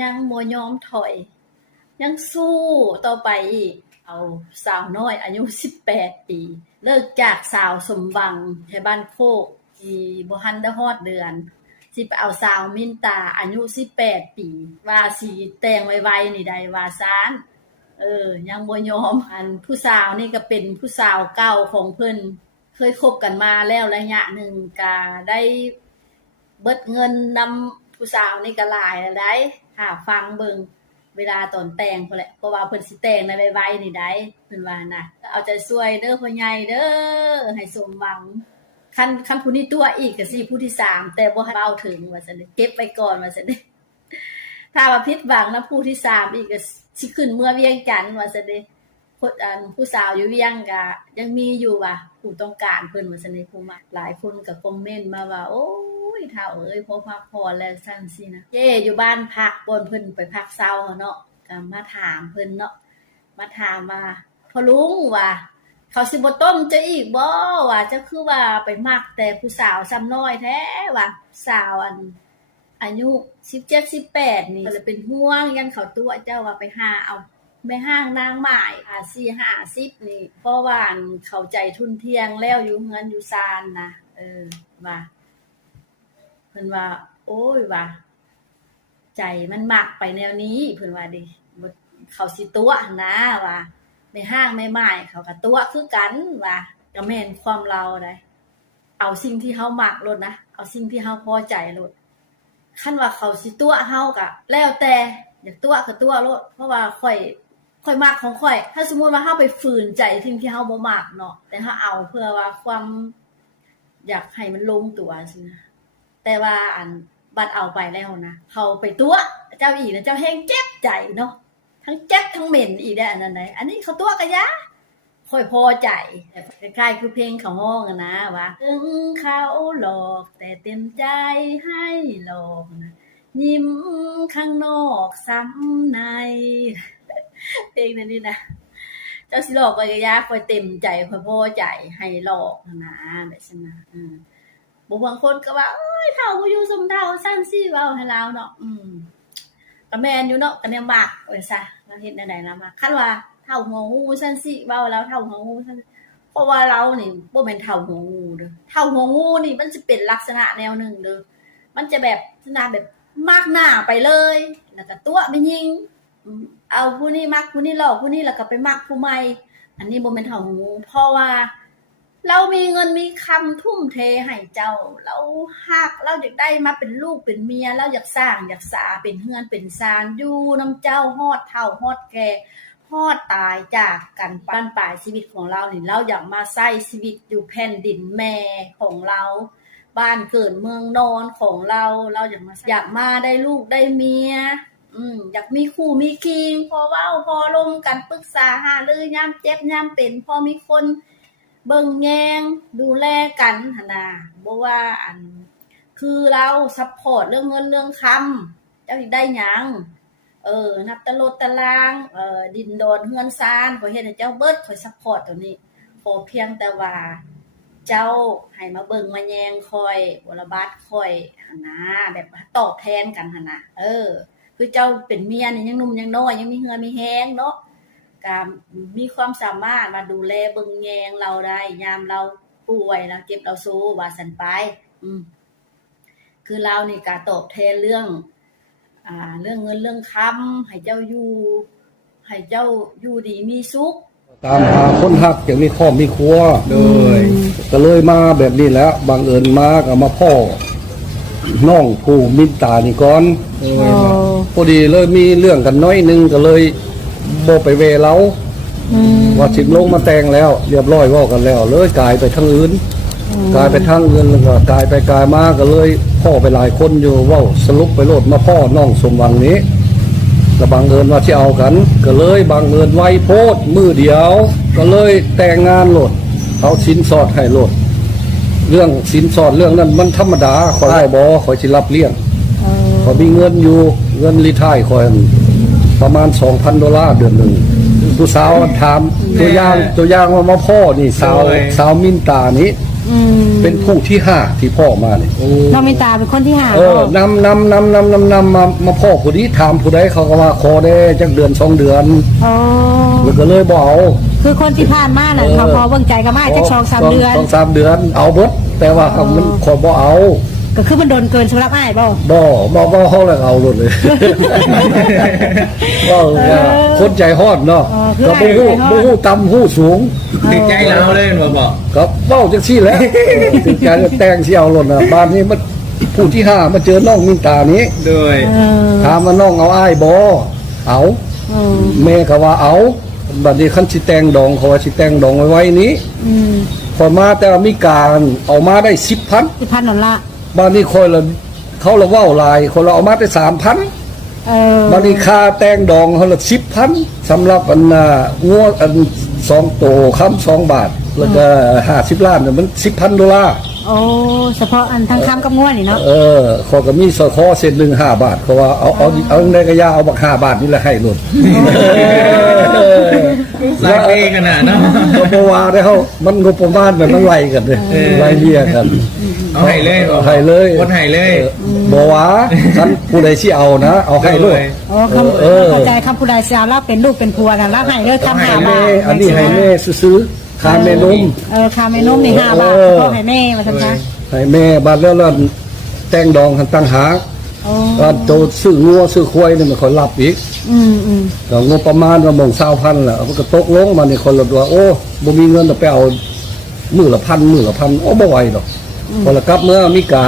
ยังบ่ยอมถอยยังสู้ต่อไปอีกเอาสาวน้อยอายุ18ปีเลิกจากสาวสมหวังแถวบ้านโคกที่บ่ทันได้ฮอดเดือนสิไปเอาสาวมินตาอายุ18ปีว่าสิแต่งไวๆนี่ได้ว่าซานยังบ่ยอมอันผู้สาวนี่ก็เป็นผู้สาวเก่าของเพิ่นเคยคบกันมาแล้วระยะหนึ่งก็ได้เบิดเงินนำผู้สาวนี่ก็หลายแล้วได้ถ้าฟังเบิ่งเวลาตอนแต่งพุ่นแหละเพราะว่าเพิ่นสิแต่งในไวๆนี่ได้เพิ่นว่านะเอาใจช่วยเด้อพ่อใหญ่เด้อให้สมหวังคันผู้นี้ตัวอีกก็สิผู้ที่3แต่บ่ให้เว้าถึงว่าซั่นเก็บไว้ก่อนว่าซั่นถ้าว่าผิดหวังนะผู้ที่3อีกก็สิขึ้นเมื่อเวียงจันทน์ว่าซั่นผู้สาวอยู่เวียงก็ยังมีอยู่ว่าผู้ต้องการเพิ่นว่าซั่นผู้มาหลายคนก็คอมเมนต์มาว่าโอ้ยเฒ่าเอ้ยพอพักพรแล้วซั่นสินะเจ้อยู่บ้านพักบนเพิ่นไปพักเช้าเนาะก็มาถามเพิ่นเนาะมาถามว่าพ่อลุงว่าเขาสิบ่ต้มจะอีกบ่ว่าจะคือว่าไปมักแต่ผู้สาวซ้ำน้อยแท้ว่าสาวอายุ17 18นี่ก็เลยเป็นห่วงยันเขาตัวเจ้าว่าไปหาเอาไม่ห้างนางหมาย4-50นี่เพราะว่าเข้าใจทุนเที่ยงแล้วอยู่เฮือนอยู่ซานนะว่าเพิ่นว่าโอ้ยว่าใจมันมักไปแนวนี้เพิ่นว่าดิเขาสิตัวนะว่าในห้างในหมายเขาก็ตัวคือกันว่าก็แม่นความเราได้เอาสิ่งที่เฮามักโลดนะเอาสิ่งที่เฮาพอใจโลดคันว่าเขาสิตัวเฮาก็แล้วแต่อยากตัวก็ตัวโลดเพราะว่าค่อยมักของค่อยถ้าสมมุติว่าเฮาไปฝืนใจสิ่งที่เฮาบ่มักเนาะแต่เฮาเอาเพื่อว่าความอยากให้มันลงตัวซื่อนะแต่ว่าบัดเอาไปแล้วนะเขาไปตัวเจ้าอีกนะเจ้าแฮงเจ็บใจเนาะทั้งเจ็บทั้งเหม็นอีกได้อันนั้นอันนี้เขาตัวก็ยะค่อยพอใจคล้ายๆคือเพลงเขาฮ้องนะว่าถึงเขาหลอกแต่เต็มใจให้หลอกนะยิ้มข้างนอกซ้ำในเพลงนั้นนี่นะเจ้าสิหลอกก็ยะค่อยเต็มใจค่อยพอใจให้หลอกนะแบบนั้นบางคนก็ว่าเอ้ยเฒ่าบ่อยู่สมเฒ่าซั่นสิเว้าให้เราเนาะก็แม่นอยู่เนาะก็แนวมักว่าซะเราเฮ็ดแนวใดล่ะมาคันว่าเฒ่าหัวงูซั่นสิเว้าแล้วเฒ่าหัวงูซั่นเพราะว่าเรานี่บ่แม่นเฒ่าหัวงูเด้อเฒ่าหัวงูนี่มันสิเป็นลักษณะแนวหนึ่งเด้อมันจะแบบลักษณะแบบมากหน้าไปเลยแล้วก็ตัวไปยิงเอาผู้นี้มักผู้นี้หลอกผู้นี้แล้วก็ไปมักผู้ใหม่อันนี้บ่แม่นเฒ่าหัวงูเพราะว่าเรามีเงินมีคำทุ่มเทให้เจ้าเราฮักเราอยากได้มาเป็นลูกเป็นเมียเราอยากสร้างอยากสาเป็นเฮือนเป็นซานอยู่นำเจ้าฮอดเฒ่าฮอดแก่ฮอดตายจากกันบ้านปลายชีวิตของเรานี่เราอยากมาใช้ชีวิตอยู่แผ่นดินแม่ของเราบ้านเกิดเมืองนอนของเราอยากมาได้ลูกได้เมียอยากมีคู่มีคิงพอเว้าพอลมกันปรึกษาหารือยามเจ็บยามเป็นพอมีคนเบิ่งแยงดูแลกันหั่นน่ะบ่ว่าคือเราซัพพอร์ตเรื่องเงินเรื่องคำเจ้าสิได้หยังนับตะโลดตารางดินดอนเฮือนซานขอยเฮ็ดให้เจ้าเบิดขอยซัพพอร์ตตัวนี้ขอเพียงแต่ว่าเจ้าให้มาเบิ่งมาแยงคอยบ่ระบาดคอยหั่นน่ะแบบตอบแทนกันหั่นน่ะคือเจ้าเป็นเมียนี่ยังหนุ่มยังน้อยยังมีเฮือมีแฮงเนาะก็มีความสามารถมาดูแลเบิ่งแยงเราได้ยามเราป่วยแล้วเจ็บเราสู้ว่าซั่นไปคือเรานี่ก็ตอบแทนเรื่องเงินเรื่องคำให้เจ้าอยู่ดีมีสุขตามหาคนฮักอย่างมีครอบมีครัวเลยก็เลยมาแบบนี้แล้วบังเอิญมาก็มาพ่อน้องผู้มินตานี่ก่อนพอดีเลยมีเรื่องกันน้อยนึงก็เลยบ่ไปเวเล้าว่าสิลงมาแต่งแล้วเรียบร้อยว่ากันแล้วเลยกลายไปทางอื่นแล้วก็กลายไปกลายมาก็เลยพ่อไปหลายคนอยู่ว่าสรุปไปโลดมาพ่อน้องสมหวังนี้ก็บังเอิญว่าที่เอากันก็เลยบังเอิญไว้โพดมือเดียวก็เลยแต่งงานโลดเอาสินสอดให้โลดเรื่องสินสอดเรื่องนั้นมันธรรมดาขอได้บ่ขอสิรับเลี้ยงขอมีเงินอยู่เงินรีไทร์ขอประมาณ$2,000เดือนนึงผู้สาวถามตัวอย่างว่ามาพ่อนี่สาวมินตานี้ เป็นผู้ที่5ที่พ่อมาเนี่ย น้องมินตาเป็นคนที่5 นำมาพ่อผู้นี้ถามผู้ใดเขาก็ว่าขอได้จักเดือน2เดือน อ๋อ แล้วก็เลยบ่เอา คือคนที่ผ่านมาน่ะเขาพอเบิ่งใจก็มาจัก2-3เดือน 2-3 เดือนเอาเบิดแต่ว่ามันขอบ่เอา ก็คือมันโดนเกินสำหรับอ้ายบ่ บ่เฮาแล้วเอาหมดเลยว่าคนใจฮอดเนาะก็บ่ฮู้ต่ำฮู้สูง ติดใจเราเลยบอก ก็เว้าจังซี่แหละถึงการแต่งสิเอาหล่นน่ะบ้านนี้มันผู้ที่5มาเจอน้องมินตานี้ โดย ถามว่าน้องเอาอ้ายบ่เอาแม่ก็ว่าเอาบัดนี้คันสิแต่งดองเขาว่าสิแต่งดองไว้นี้พอมาแต่ว่ามีการเอามาได้ 10,000 10,000นั่นล่ะ บ้านนี้คอยละเขาละเว้าหลายคนเราเอามาได้ 3,000 บ้านนี้ค่าแต่งดองเขาละ 10,000 สำหรับอันงัวอัน2โตค้ำ2บาทแล้วก็50ล้านเนี่ยมัน 10,000 ดอลลาร์ โอ้เฉพาะอันทางคำกับง่วนนี่เนาะ ขอก็มีสคอเส้นหนึ่ง5 บาทเขาว่าเอาได้ก็ยาเอาบัก5 บาทนี่แหละให้หลุด ลายเองขนาดเนาะ ก็บ่ว่าได้เฮามันงบประมาณมันไล่กันเด้ไล่เลี่ยกัน เอาให้เลย เอาให้เลย คนให้เลย บ่ว่าคันผู้ใดสิเอานะเอาให้เลย โอ้เข้าใจคำผู้ใดสิเอารับเป็นลูกเป็นผัวน่ะรับให้เด้อคำ ให้ 5 แม่ บาท อันนี้ให้แม่ซื้อๆค่าแม่นม ค่าแม่นมนี่5 บาทเฉพาะให้แม่ว่าซั่นซะ ให้แม่บาดแล้วแต่งดองกันตั้งหาก โอ้ ก็โตซื้องัวซื้อควายนี่มันค่อยรับอีก ก็งบประมาณว่าหม่อง20,000ล่ะมันก็ตกลงมานี่คนละว่าโอ้บ่มีเงินจะไปเอามื้อละพันโอ้บ่ไหวดอกพอละกลับเมื่อมีกา